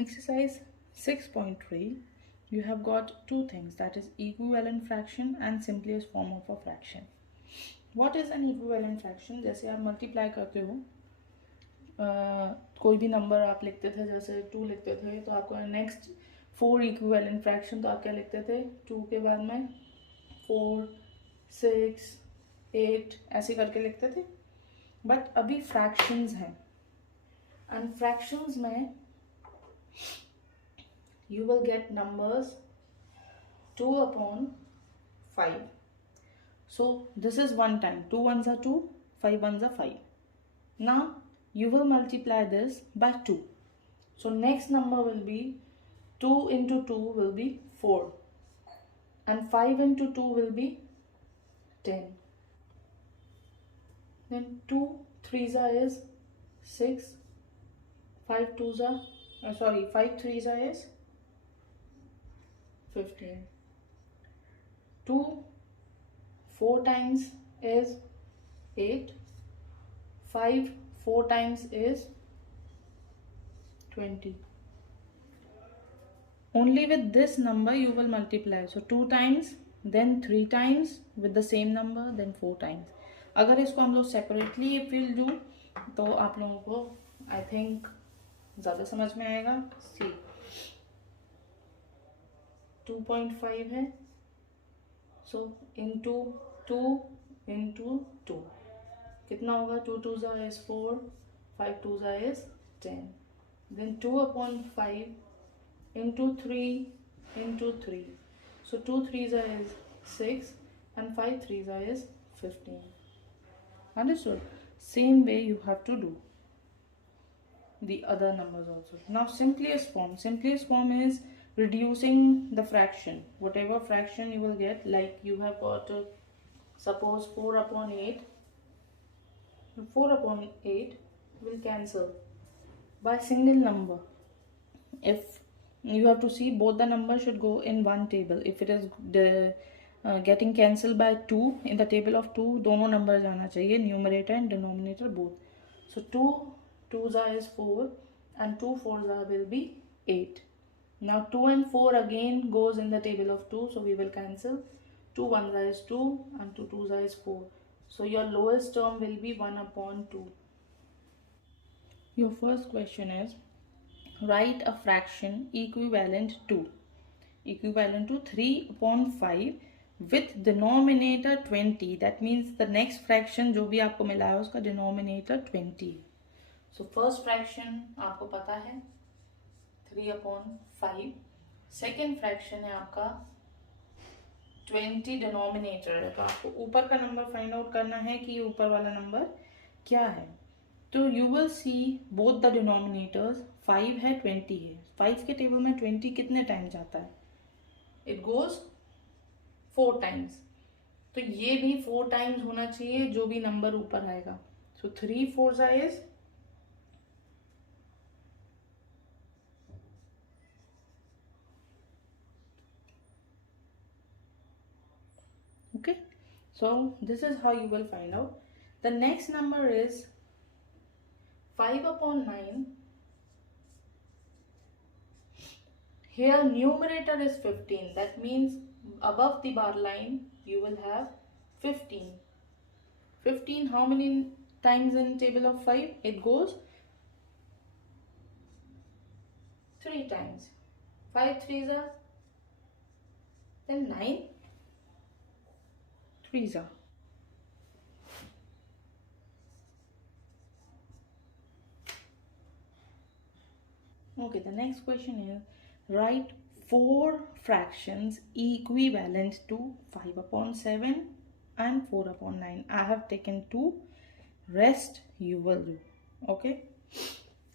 Exercise 6.3, you have got two things, that is equivalent fraction and simplest form of a fraction. What is an equivalent fraction? जैसे आप multiply करते हो कोई भी number आप लिखते थे, जैसे 2 लिखते थे तो आपको नेक्स्ट 4 इक्विवेलेंट फ्रैक्शन तो आप क्या लिखते थे, 2 के बाद में 4, 6, 8 ऐसे करके लिखते थे. बट अभी फ्रैक्शंस हैं एंड फ्रैक्शंस में you will get numbers 2 upon 5. So this is one time, 2 ones are 2, 5 ones are 5. Now you will multiply this by 2. So next number will be 2 into 2 will be 4 and 5 into 2 will be 10. Then 2 3s is 6, 5 2s are 5 3s is 15. 2 4 times is 8. 5 4 times is 20. Only with this number you will multiply. So 2 times, then 3 times with the same number, then 4 times. अगर इसको हम लोग separately if we'll do तो आप लोगों को I think ज़्यादा समझ में आएगा. See 2.5 है, so into 2 into 2 कितना होगा, 2 2s is 4, 5 2s is 10. Then 2 upon 5 into 3 into 3, so 2 3s is 6 and 5 3s is 15. Understood? Same way you have to do the other numbers also. Now simplest form is reducing the fraction. Whatever fraction you will get, like you have got suppose 4 upon 8. 4 upon 8 will cancel by single number. If you have to see, both the numbers should go in one table. If it is getting cancelled by 2, in the table of 2 दोनों numbers आना चाहिए, numerator and denominator both. So 2 2s is 4 and 2 4s will be 8. Now 2 and 4 again goes in the table of 2, so we will cancel. 2 1s is 2 and 2 2s is 4. So your lowest term will be 1 upon 2. Your first question is, write a fraction equivalent to 3 upon 5 with denominator 20. That means the next fraction जो भी आपको मिला है उसका denominator 20. So first fraction आपको पता है 3 upon 5. Second fraction है आपका 20 डिनोमिनेटर है, तो आपको ऊपर का नंबर फाइंड आउट करना है कि ये ऊपर वाला नंबर क्या है. तो you will C both the denominators, 5 है 20 है. 5 के टेबल में 20 कितने टाइम जाता है, इट गोज 4 टाइम्स. तो ये भी 4 टाइम्स होना चाहिए जो भी नंबर ऊपर आएगा. सो 3 4s is okay. So this is how you will find out. The next number is 5 upon 9. Here numerator is 15. That means above the bar line you will have 15. 15 how many times in table of 5? It goes 3 times. 5 3s are, then 9 3s are. Okay, the next question is, write 4 fractions equivalent to 5 upon 7 and 4 upon 9. I have taken 2, rest you will do. Okay,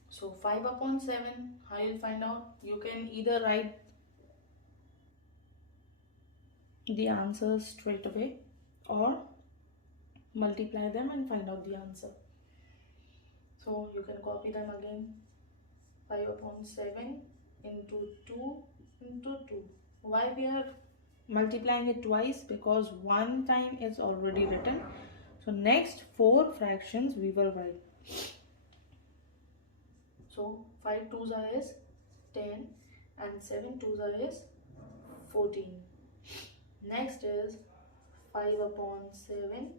so 5 upon 7, how you will find out? You can either write the answers straight away or multiply them and find out the answer. So you can copy them again. 5 upon 7 into 2 into 2. Why we are multiplying it twice? Because one time is already written. So next 4 fractions we will write. So 5 2s is 10 and 7 2s is 14. Next is 5 upon 7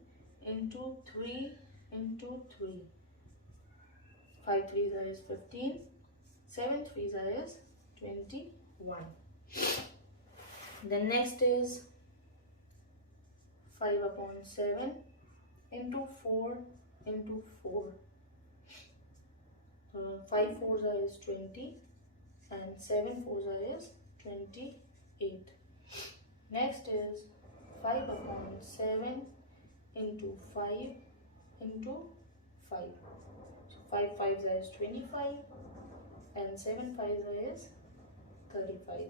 into 3 into 3. 5 3s is 15. 7 3s is 21. Then next is 5 upon 7 into 4 into 4. 5 4s is 20 and 7 4s is 28. Next is 5 upon 7 into 5 into 5. So 5 5s is 25 and 7 5s is 35.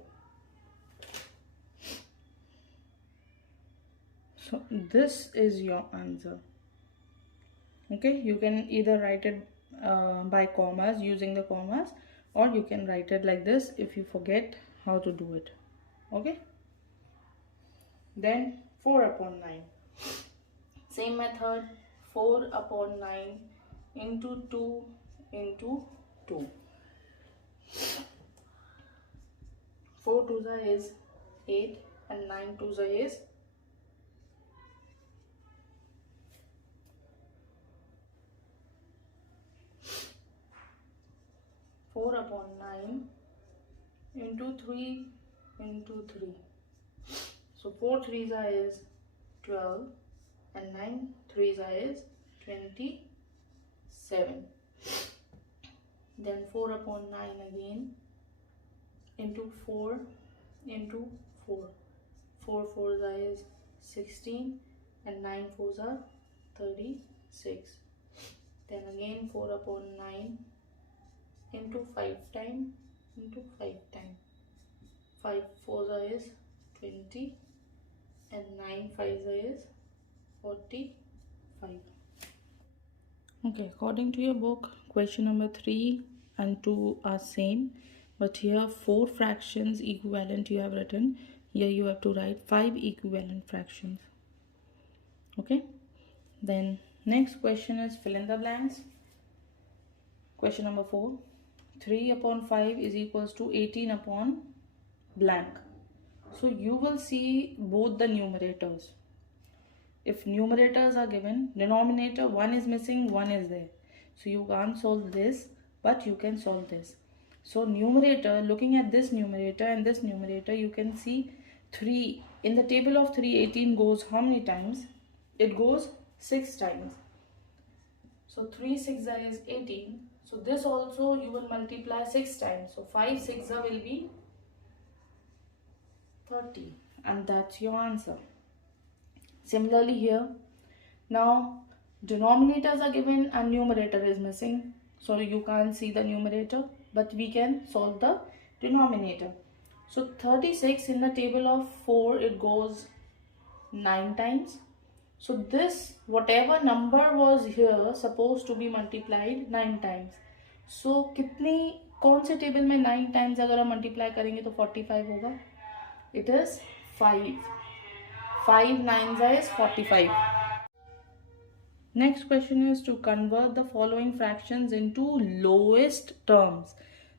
So this is your answer. Okay, you can either write it by commas, using the commas, or you can write it like this if you forget how to do it. Okay, then 4 upon 9. Same method, 4 upon 9 into 2 into 2. 4 2s is 8 and 9 2s is 4 upon 9 into 3 into 3. So 4 3s is 12 and 9 3s is 27. Then 4 upon 9 again into 4 into 4. 4 4s is 16 and 9 4s are 36. Then again 4 upon 9 into 5 time into 5 time. 5 4s is 20 and 9 5s is 45. Okay, according to your book, question number 3 and 2 are same, but here 4 fractions equivalent you have written. Here you have to write 5 equivalent fractions. Okay, then next question is fill in the blanks. Question number 4. 3 upon 5 is equals to 18 upon blank. So you will see both the numerators. If numerators are given, denominator 1 is missing, 1 is there. So you can't solve this, but you can solve this. So numerator, looking at this numerator and this numerator, you can see 3. In the table of 3, 18 goes how many times? It goes 6 times. So 3 6 is 18. So this also you will multiply 6 times. So 5 6 will be 30. And that's your answer. Similarly here, now denominators are given and numerator is missing. So you can't see the numerator, but we can solve the denominator. So 36 in the table of 4, it goes 9 times. So this, whatever number was here, supposed to be multiplied 9 times. So कितनी, कौन से table में 9 times अगर हम multiply करेंगे तो 45 होगा? It is 5. 5 9s is 45. Next question is to convert the following fractions into lowest terms.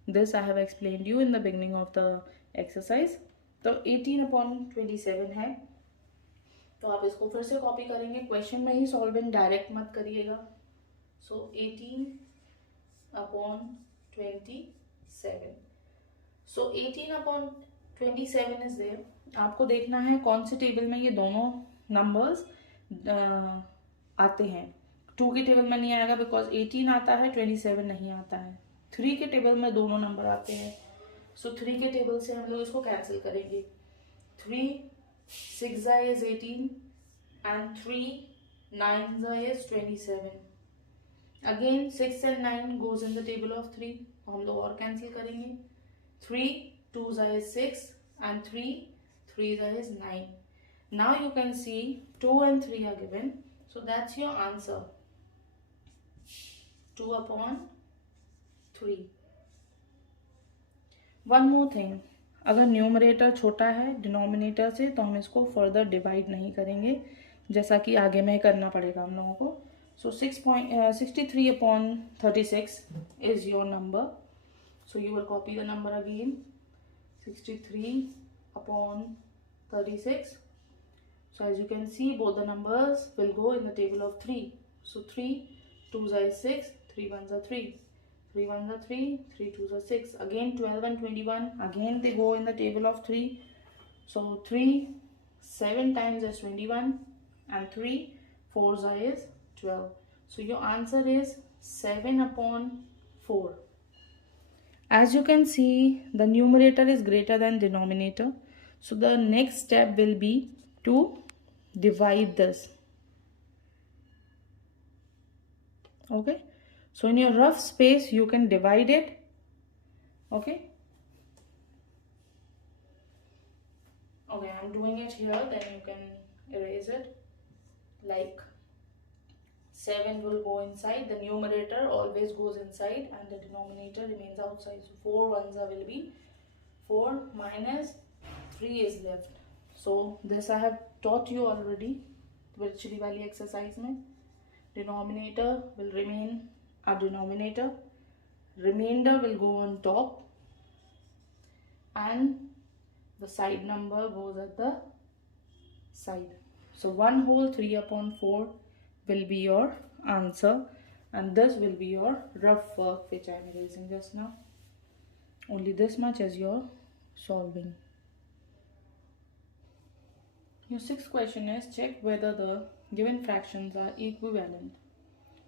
This I have explained you in the beginning of the exercise. तो 18 upon 27 है, तो आप इसको फिर से कॉपी करेंगे, क्वेश्चन में ही सॉल्वेंट डायरेक्ट मत करिएगा. So 18 upon 27. So 18 upon 27 is there. आपको देखना है कौन से टेबल में ये दोनों नंबर्स आते हैं. 2 के टेबल में नहीं आएगा बिकॉज 18 आता है, 27 नहीं आता है. 3 के टेबल में दोनों नंबर आते हैं. सो 3 के टेबल से हम लोग इसको कैंसिल करेंगे. 3 6 is 18 and 3 9 is 27. Again 6 and 9 goes in the table of 3. हम लोग और कैंसिल करेंगे. 3 2 is 6 and 3 3 is 9. Now you can see 2 and 3 are given. So that's your answer. 2 upon 3. One more thing. अगर न्यूमरेटर छोटा है denominator से तो हम इसको फर्दर डिवाइड नहीं करेंगे, जैसा कि आगे में करना पड़ेगा हम लोगों को. सो 63 upon 36 is your number. So you will copy the number again, 63 upon 36. So as you can see, both the numbers will go in the table of 3. So 3 2s are 6, 3 1s are 3, 3 1s are 3, 3 2s are 6. Again 12 and 21, again they go in the table of 3. So 3 7 times is 21 and 3 4s is 12. So your answer is 7 upon 4. As you can see, the numerator is greater than denominator. So the next step will be to divide this. Okay. So in your rough space, you can divide it. Okay. Okay, I'm doing it here. Then you can erase it. Like 7 will go inside. The numerator always goes inside and the denominator remains outside. So 4 ones will be 4 minus 3 is left. So this I have taught you already. Virtually wali exercise mein. Denominator will remain a denominator. Remainder will go on top. And the side number goes at the side. So 1 whole 3 upon 4 will be your answer, and this will be your rough work which I am erasing just now. Only this much as your solving. Your sixth question is check whether the given fractions are equivalent.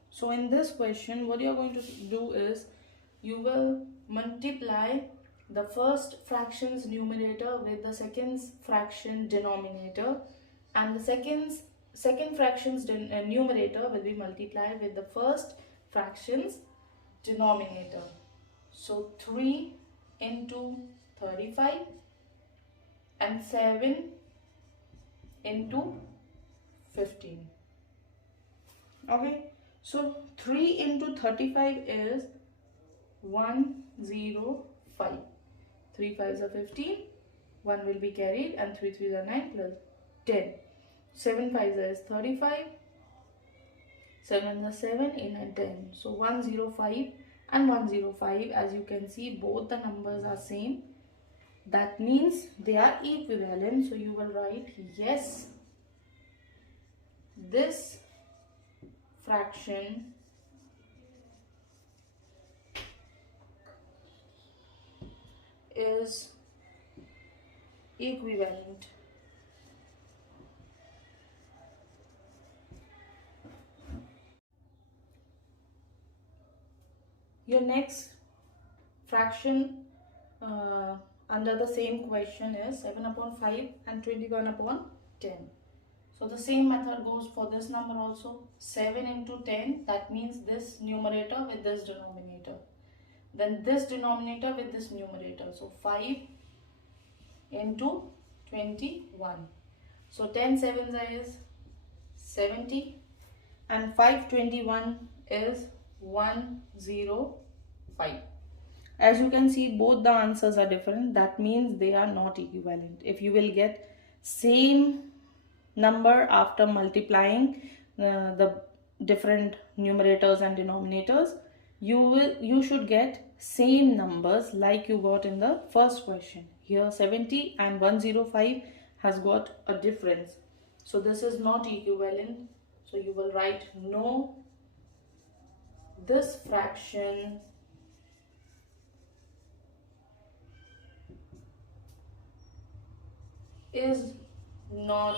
So in this question, what you are going to do is you will multiply the first fraction's numerator with the second fraction denominator, and the second fraction's numerator will be multiplied with the first fraction's denominator. So 3 into 35 and 7 into 15. Okay, so 3 into 35 is 105. 3 5s are 15, 1 will be carried, and 3 3s are 9 plus 10. 7 5s is 35, 7 are 7, 8 and 10. So 105 and 105, as you can see, both the numbers are same. That means they are equivalent. So you will write yes, this fraction is equivalent. Your next fraction under the same question is 7 upon 5 and 21 upon 10. So the same method goes for this number also. 7 into 10, that means this numerator with this denominator. Then this denominator with this numerator. So 5 into 21. So 10 sevens is 70 and 521 is 105. As you can see, both the answers are different. That means they are not equivalent. If you will get same number after multiplying the different numerators and denominators, you should get same numbers like you got in the first question. Here 70 and 105 has got a difference. So this is not equivalent. So you will write no, this fraction is not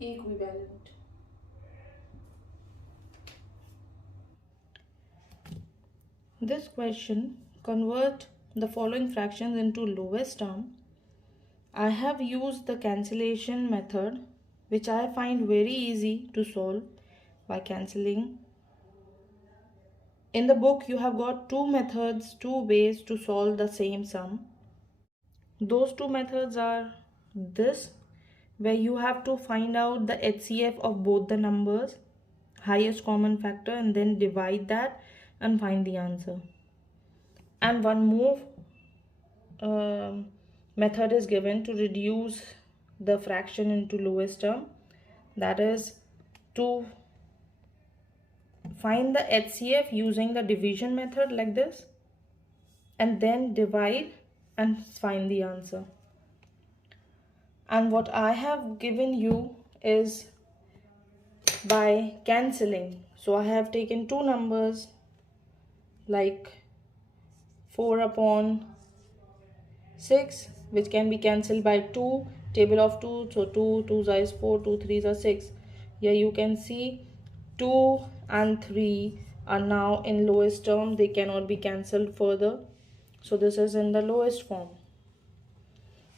equivalent. This question, convert the following fractions into lowest term. I have used the cancellation method, which I find very easy to solve by cancelling. In the book, you have got two methods, two ways to solve the same sum. Those two methods are this, where you have to find out the HCF of both the numbers, highest common factor, and then divide that and find the answer. And one more method is given to reduce the fraction into lowest term, that is to find the HCF using the division method like this, and then divide and find the answer. And what I have given you is by cancelling. So I have taken two numbers like 4 upon 6, which can be cancelled by 2, table of 2, so 2 2s is 4, 2 3s are 6. Here you can see 2 and 3 are now in lowest term, they cannot be cancelled further, so this is in the lowest form.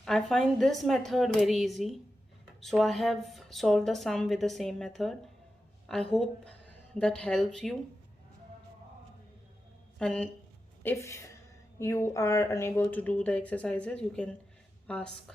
I find this method very easy, so I have solved the sum with the same method. I hope that helps you, and if you are unable to do the exercises, you can ask